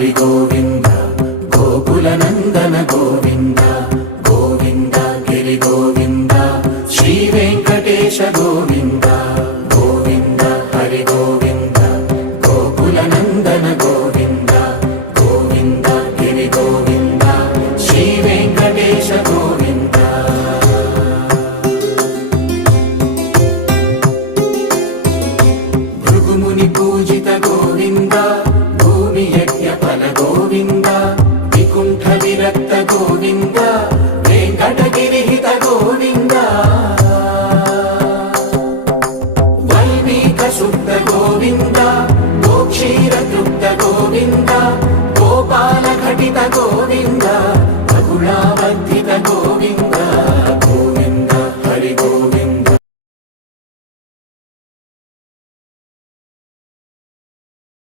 హరి గోవింద గోకుల నందన గోవింద గోవింద గిరి గోవింద శ్రీ వెంకటేశ గోవింద గోవింద హరి గోవింద గోకుల నందన గోవింద గోవింద గిరి గోవింద శ్రీ వెంకటేశ గోవింద భృగుముని పూజిత గోవింద భూమి యజ్ఞ ఫల గోవింద వికుంఠ విరక్త గోవింద వెంకటగిరిహిత గోవింద వల్మీక శుద్ధ గోవింద గోక్షీర తృప్త గోవింద గోపాల ఘటిత గోవింద